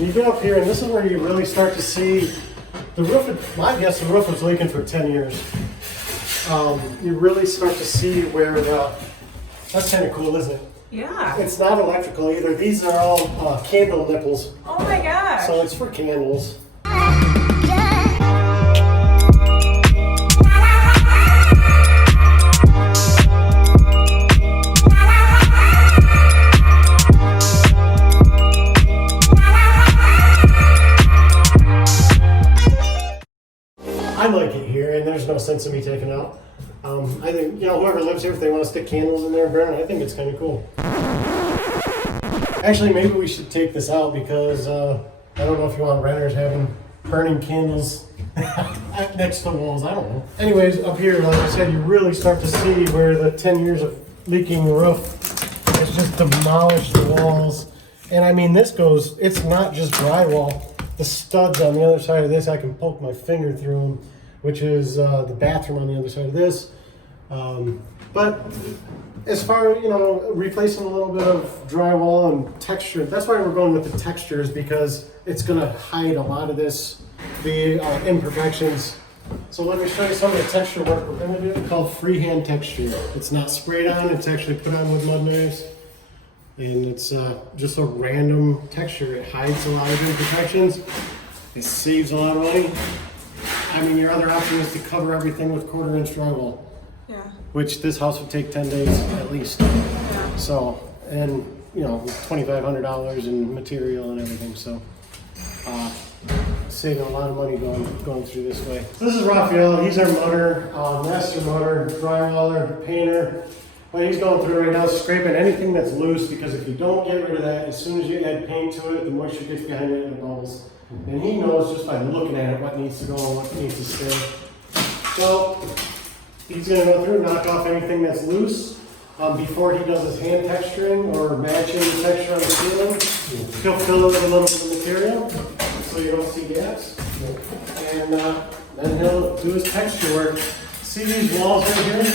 You get up here, and this is where you really start to see the roof. I guess the roof was leaking for 10 years. You really start to see where that's kind of cool, isn't it? Yeah. It's not electrical either. These are all candle nipples. Oh my gosh. So it's for candles. I like it here, and there's no sense in me taking it out. I think, whoever lives here, if they want to stick candles in there and burn it, I think it's kind of cool. Actually, maybe we should take this out because I don't know if you want renters having burning candles next to walls. I don't know. Anyways, up here, like I said, you really start to see where the 10 years of leaking roof has just demolished the walls. And I mean, it's not just drywall. The studs on the other side of this, I can poke my finger through them, which is the bathroom on the other side of this. But as far as, replacing a little bit of drywall and texture, that's why we're going with the textures, because it's going to hide a lot of the imperfections. So let me show you some of the texture work we're going to do. It's called freehand texture. It's not sprayed on, it's actually put on with mud layers. And it's just a random texture. It hides a lot of imperfections. It saves a lot of money. I mean, your other option is to cover everything with 1/4 inch drywall. Yeah. Which this house would take 10 days at least. Yeah. So, and $2,500 in material and everything. So, saving a lot of money going through this way. So this is Rafael. He's our mutter, master mutter, drywaller, painter. But he's going through right now, scraping anything that's loose, because if you don't get rid of that, as soon as you add paint to it, the moisture gets behind it and it bubbles. And he knows just by looking at it what needs to go and what needs to stay. So he's going to go through and knock off anything that's loose before he does his hand texturing or matching the texture on the ceiling. He'll fill it with a little bit of material so you don't see gaps. And then he'll do his texture work. See these walls right here?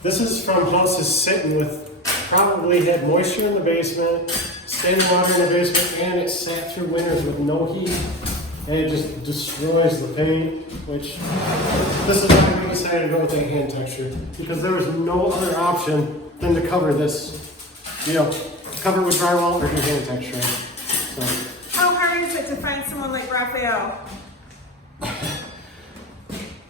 This is from houses sitting with, probably had moisture in the basement, standing water in the basement, and it sat through winters with no heat. And it just destroys the paint, which this is why we decided to go with a hand texture, because there was no other option than to cover this, cover it with drywall or do hand texture. So. How hard is it to find someone like Rafael?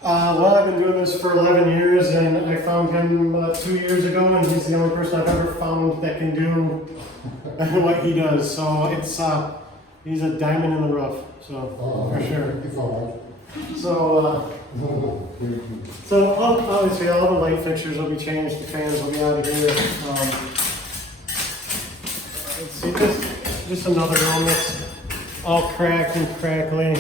Well, I've been doing this for 11 years, and I found him 2 years ago, and he's the only person I've ever found that can do what he does. So it's he's a diamond in the rough, so for sure. So obviously all the light fixtures will be changed. The fans will be out of here. Let's see, just another room that's all cracked and crackly.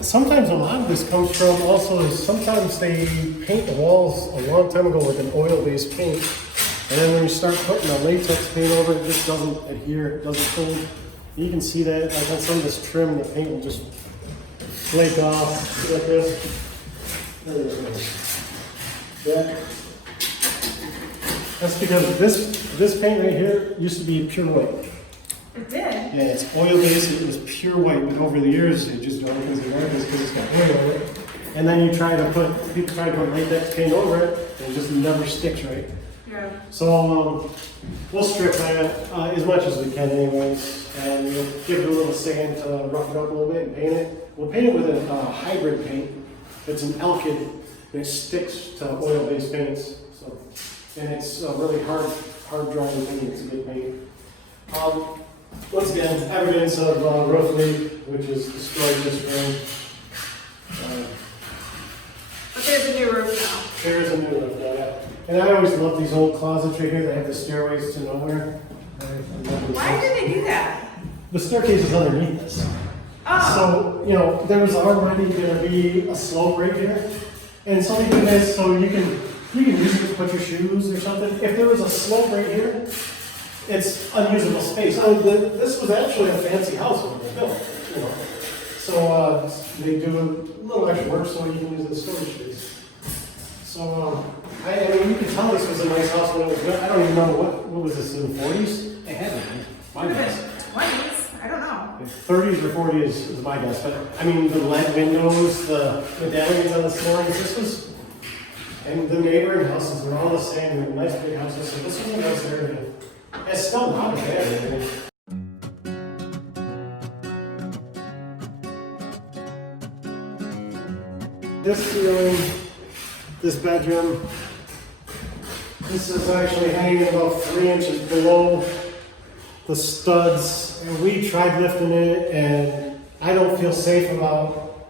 Sometimes a lot of this comes from also is sometimes they paint the walls a long time ago with an oil-based paint, and then when you start putting a latex paint over it, just doesn't adhere, it doesn't hold. You can see that like on some of this trim, the paint will just flake off like this. That's because this paint right here used to be pure white. It did? Yeah, it's oil-based, it was pure white, but over the years it just darkens and darkens because it's got oil in it. And then people try to put latex paint over it, and it just never sticks right. Yeah. So we'll strip that as much as we can anyways, and we'll give it a little sand to rough it up a little bit and paint it. We'll paint it with a hybrid paint. It's an alkyd, and it sticks to oil-based paints. So, and it's really hard drying paint. It's a good paint. Once again, evidence of roof leak, which has destroyed this room. But there's a new roof now. There is a new roof now, yeah. And I always love these old closets right here that have the stairways to nowhere. Why did they do that? The staircase is underneath this. Oh. So, there was already going to be a slope right here. And so they do this so you can use it to put your shoes or something. If there was a slope right here, it's unusable space. This was actually a fancy house when it was built, So they do a little extra work so you can use the storage space. So I mean, you can tell this was a nice house when it was built. I don't even know what was this in the 40s? It had to be. My guess. 20s. 30s or 40s is my guess, but I mean the lead windows, the medallions on the ceilings, this was, and the neighboring houses were all the same, they're nice big houses, so this was a nice area. It's still not bad. I mean. This ceiling, this bedroom, this is actually hanging about 3 inches below the studs, and we tried lifting it, and I don't feel safe about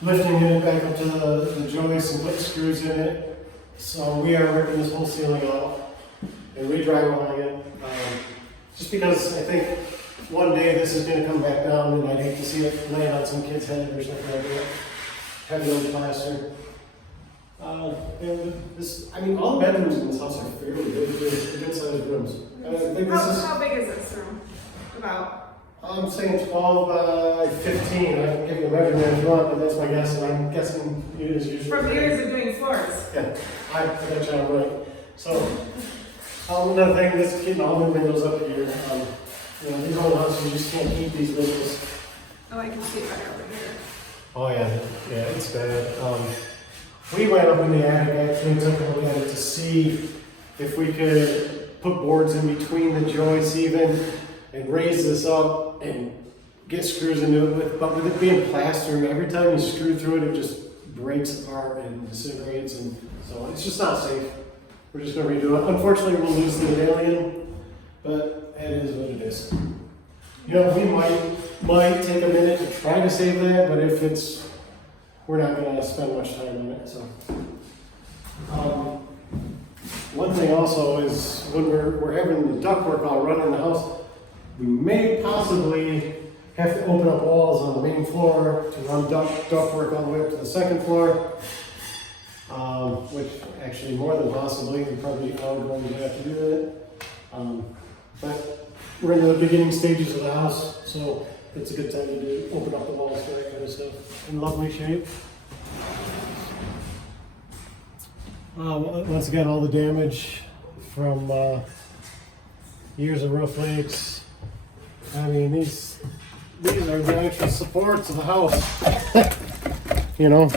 lifting it back up to the joists and putting screws in it. So we are ripping this whole ceiling out and re-drywalling it, just because I think one day this is going to come back down, and I'd hate to see it land on some kid's head or something like that. Heavy on plaster. And this, I mean, all the bedrooms in this house are fairly big, good sized rooms. And I think this is. How big is this room? About? I'm saying 12 by 15. I can give you a measurement if you want, but that's my guess, and I'm guessing you is usually. From years of doing floors. Yeah, I got you on right. So, another thing, this is keeping all the windows up here. You know, these old houses, you just can't keep these windows. Oh, I can see it right over here. Oh yeah, it's bad. We went up in the attic actually and took a look at it to see if we could put boards in between the joists even and raise this up and get screws into it. But with it being plaster, every time you screw through it, it just breaks apart and disintegrates, and so it's just not safe. We're just gonna redo it. Unfortunately, we'll lose the medallion, but it is what it is. You know, we might take a minute to try to save that, but if it's, we're not going to spend much time on it. So, one thing also is when we're having the ductwork all run in the house, we may possibly have to open up walls on the main floor to run ductwork all the way up to the second floor, which actually more than possibly, we probably are going to have to do that. But we're in the beginning stages of the house, so it's a good time to open up the walls for that kind of stuff. In lovely shape. Once again, all the damage from years of roof leaks. I mean, these are the actual supports of the house. You know,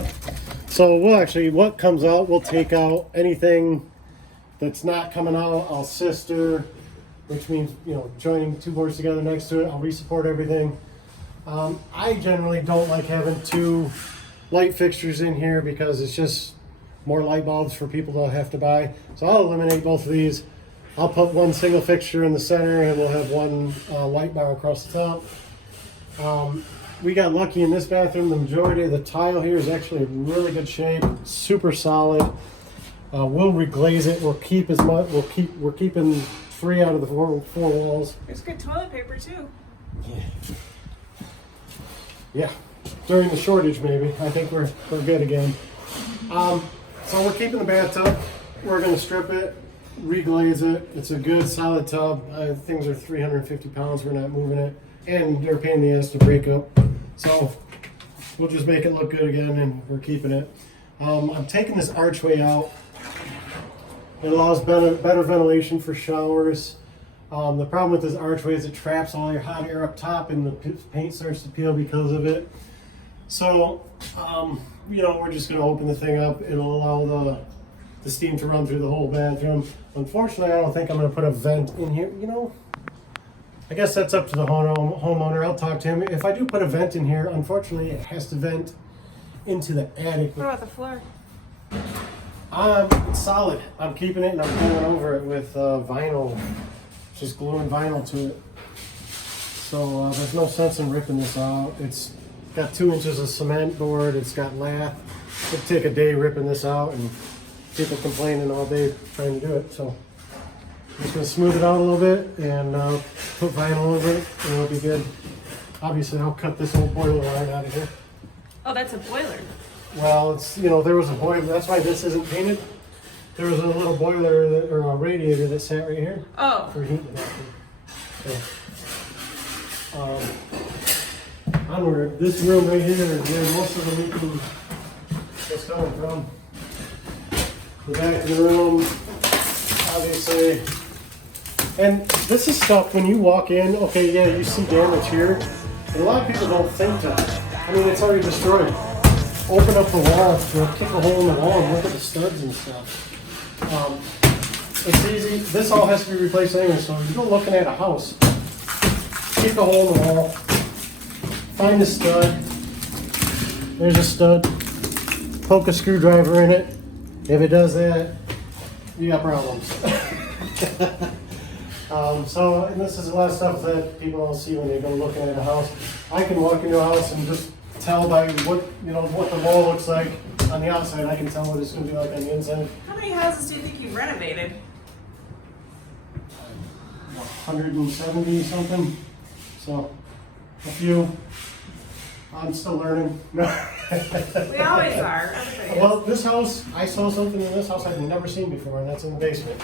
so we'll actually, what comes out, we'll take out anything that's not coming out. I'll sister, which means, you know, joining two boards together next to it. I'll re-support everything. I generally don't like having two light fixtures in here because it's just more light bulbs for people to have to buy. So I'll eliminate both of these. I'll put one single fixture in the center and we'll have one light bar across the top. We got lucky in this bathroom. The majority of the tile here is actually in really good shape, super solid. We'll reglaze it. We'll keep as much. We're keeping 3 out of the four walls. There's good toilet paper too. Yeah. During the shortage, maybe. I think we're good again. So we're keeping the bathtub. We're going to strip it, reglaze it. It's a good solid tub. Things are 350 pounds. We're not moving it, and they're a pain in the ass to break up. So we'll just make it look good again, and we're keeping it. I'm taking this archway out. It allows better ventilation for showers. The problem with this archway is it traps all your hot air up top and the paint starts to peel because of it. So, you know, we're just going to open the thing up. It'll allow the steam to run through the whole bathroom. Unfortunately, I don't think I'm going to put a vent in here. You know, I guess that's up to the homeowner. I'll talk to him. If I do put a vent in here, unfortunately, it has to vent into the attic. What about the floor? It's solid. I'm keeping it and I'm going over it with vinyl, just gluing vinyl to it. So there's no sense in ripping this out. It's got 2 inches of cement board. It's got lath. It'd take a day ripping this out and people complaining all day trying to do it. So I'm just going to smooth it out a little bit and put vinyl over it and it'll be good. Obviously I'll cut this old boiler line out of here. Oh, that's a boiler. Well, it's, you know, there was a boiler. That's why this isn't painted. There was a little boiler or a radiator that sat right here. Oh. For heating it up. So, onward. This room right here is where most of the leaking is coming from. The back of the room, obviously. And this is stuff when you walk in. Okay, yeah, you see damage here, But a lot of people don't think to, I mean, it's already destroyed. Open up the wall, kick a hole in the wall and look at the studs and stuff. It's easy. This all has to be replaced anyway, so if you go looking at a house, kick a hole in the wall, find a stud. There's a stud. Poke a screwdriver in it. If it does that, you got problems. And this is a lot of stuff that people don't see when they go looking at a house. I can walk into a house and just tell by what the wall looks like on the outside. I can tell what it's going to be like on the inside. How many houses do you think you've renovated? 170 something. So a few. I'm still learning. We always are. Everybody Well, this house, I saw something in this house I've never seen before, and that's in the basement.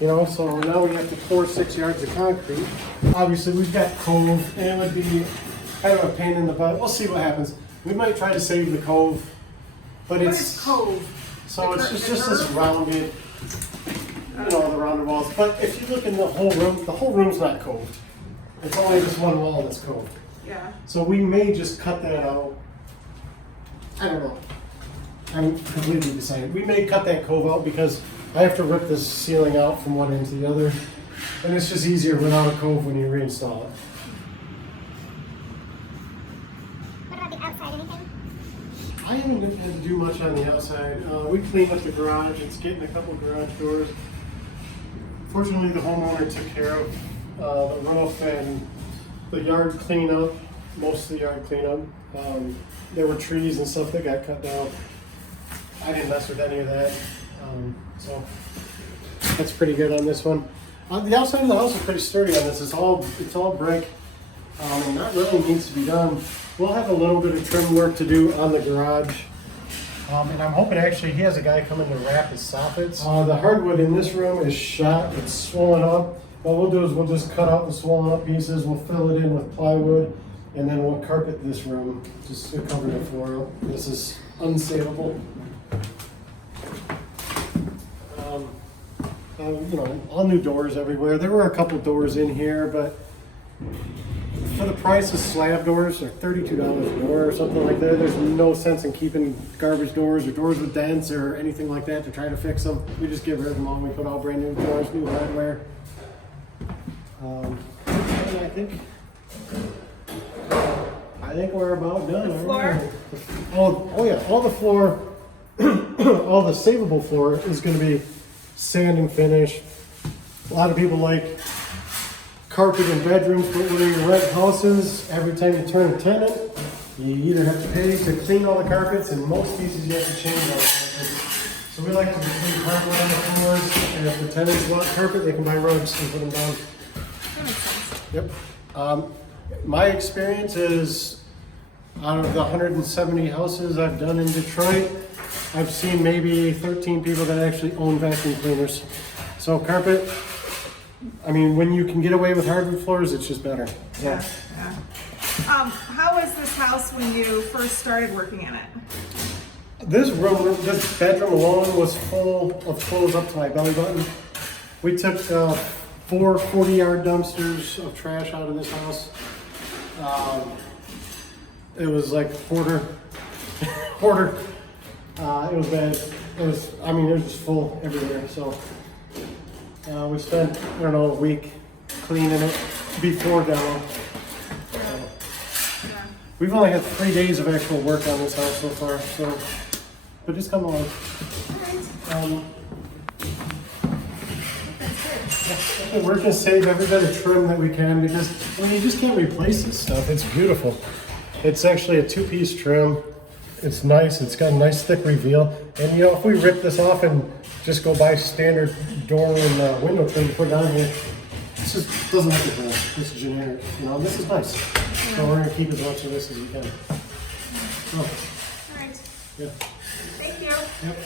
You know, so now we have to pour 6 yards of concrete. Obviously, we've got cove, and it would be kind of a pain in the butt. We'll see what happens. We might try to save the cove, but What it's is cove? so it's The just this curve? rounded, the rounded walls. But if you look in the whole room's not coved. It's only just one wall that's coved. Yeah. So we may just cut that out. I don't know. I'm completely decided. We may cut that cove out because I have to rip this ceiling out from one end to the other. And it's just easier without a cove when you reinstall it. What about the outside, anything? I haven't had to do much on the outside. We cleaned up the garage. It's getting a couple garage doors. Fortunately, the homeowner took care of the roof and the yard cleanup, most of the yard cleanup. There were trees and stuff that got cut down. I didn't mess with any of that. So that's pretty good on this one. The outside of the house is pretty sturdy on this. It's all brick. And that really needs to be done. We'll have a little bit of trim work to do on the garage. And I'm hoping actually he has a guy coming to wrap his soffits. The hardwood in this room is shot, it's swollen up. What we'll do is we'll just cut out the swollen up pieces, we'll fill it in with plywood, and then we'll carpet this room just to cover the floor up. This is unsavable. All new doors everywhere. There were a couple doors in here, but for the price of slab doors, they're $32 a door or something like that. There's no sense in keeping garbage doors or doors with dents or anything like that to try to fix them. We just get rid of them all. We put all brand new doors, new hardware. And I think we're about done. The floor? Oh yeah, all the floor, all the savable floor is going to be sand and finish. A lot of people like carpet in bedrooms, but when you rent houses, every time you turn a tenant, you either have to pay to clean all the carpets, and most pieces you have to change all the carpets. So we like to clean carpet on the floors, and if the tenants want carpet, they can buy rugs and put them down. That makes sense. Yep. My experience is, out of the 170 houses I've done in Detroit, I've seen maybe 13 people that actually own vacuum cleaners. So carpet, I mean, when you can get away with hardwood floors, it's just better. Yeah. How was this house when you first started working in it? This bedroom alone was full of clothes up to my belly button. We took 4 40-yard dumpsters of trash out of this house. It was like quarter. It was bad. It was just full everywhere. So we spent, a week cleaning it before demo. Yeah. We've only had 3 days of actual work on this house so far, but just come along. We're going to save every bit of trim that we can because you just can't replace this stuff. It's beautiful. It's actually a 2-piece trim. It's nice. It's got a nice thick reveal. And if we rip this off and just go buy standard door and window trim to put down here, this just doesn't look good. It's generic. This is nice. So we're going to keep as much of this as we can. All right. Yeah. Thank you. Yep.